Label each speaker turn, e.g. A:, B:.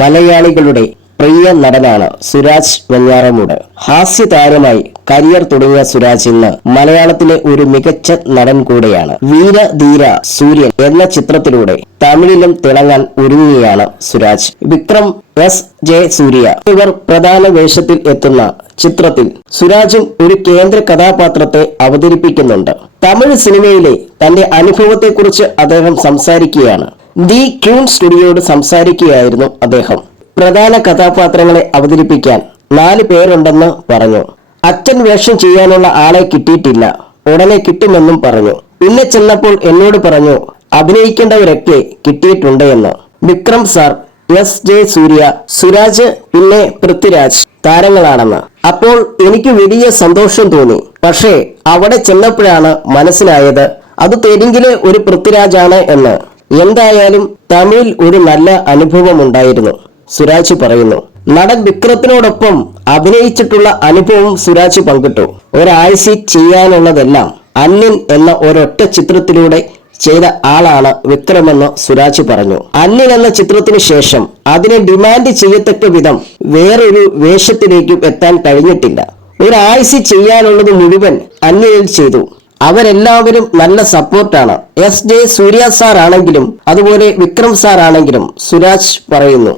A: മലയാളികളുടെ പ്രിയ നടനാണ് സുരാജ് വെഞ്ഞാറമൂട് ഹാസ്യ താരമായി കരിയർ തുടങ്ങിയ സുരാജ് ഇന്ന് മലയാളത്തിലെ ഒരു മികച്ച നടൻ കൂടെയാണ്. വീരധീര സൂര്യൻ എന്ന ചിത്രത്തിലൂടെ തമിഴിലും തിളങ്ങാൻ ഒരുങ്ങുകയാണ് സുരാജ്. വിക്രം എസ് ജെ സൂര്യ ഇവർ പ്രധാന വേഷത്തിൽ എത്തുന്ന ചിത്രത്തിൽ സുരാജും ഒരു കേന്ദ്ര കഥാപാത്രത്തെ അവതരിപ്പിക്കുന്നുണ്ട്. തമിഴ് സിനിമയിലെ തന്റെ അനുഭവത്തെക്കുറിച്ച് അദ്ദേഹം സംസാരിക്കുകയാണ്. ദി ക്യൂൺ സ്റ്റുഡിയോയോട് സംസാരിക്കുകയായിരുന്നു അദ്ദേഹം. പ്രധാന കഥാപാത്രങ്ങളെ അവതരിപ്പിക്കാൻ നാല് പേരുണ്ടെന്ന് പറഞ്ഞു. അച്ഛൻ വേഷം ചെയ്യാനുള്ള ആളെ കിട്ടിയിട്ടില്ല. ഉടനെ കിട്ടുമെന്നും പറഞ്ഞു. പിന്നെ ചെന്നപ്പോൾ എന്നോട് പറഞ്ഞു അഭിനയിക്കേണ്ടവരൊക്കെ കിട്ടിയിട്ടുണ്ട് എന്ന്. Vikram sir S. J. Suryah Suraj പിന്നെ പൃഥ്വിരാജ് താരങ്ങളാണെന്ന്. അപ്പോൾ എനിക്ക് വലിയ സന്തോഷം തോന്നി. പക്ഷേ അവിടെ ചെന്നപ്പോഴാണ് മനസ്സിലായത് അത് തെലുങ്കിലെ ഒരു പൃഥ്വിരാജാണ് എന്ന്. എന്തായാലും തമിഴിൽ ഒരു നല്ല അനുഭവം ഉണ്ടായിരുന്നു സുരാജ് പറയുന്നു. നടൻ വിക്രത്തിനോടൊപ്പം അഭിനയിച്ചിട്ടുള്ള അനുഭവം സുരാജ് പങ്കിട്ടു. ഒരാഴ്ച ചെയ്യാനുള്ളതെല്ലാം അന്യൻ എന്ന ഒരൊറ്റ ചിത്രത്തിലൂടെ ചെയ്ത ആളാണ് വിക്രമെന്ന് സുരാജ് പറഞ്ഞു. അന്യൻ എന്ന ചിത്രത്തിന് ശേഷം അതിനെ ഡിമാൻഡ് ചെയ്യത്തക്ക വിധം വേറൊരു വേഷത്തിലേക്കും എത്താൻ കഴിഞ്ഞിട്ടില്ല. ഒരാഴ്ച ചെയ്യാനുള്ളത് മുഴുവൻ അന്യനിൽ ചെയ്തു. അവരെല്ലാവരും നല്ല സപ്പോർട്ടാണ്. എസ് ജെ സൂര്യ സാർ ആണെങ്കിലും അതുപോലെ വിക്രം സാർ ആണെങ്കിലും സുരാജ് പറയുന്നു.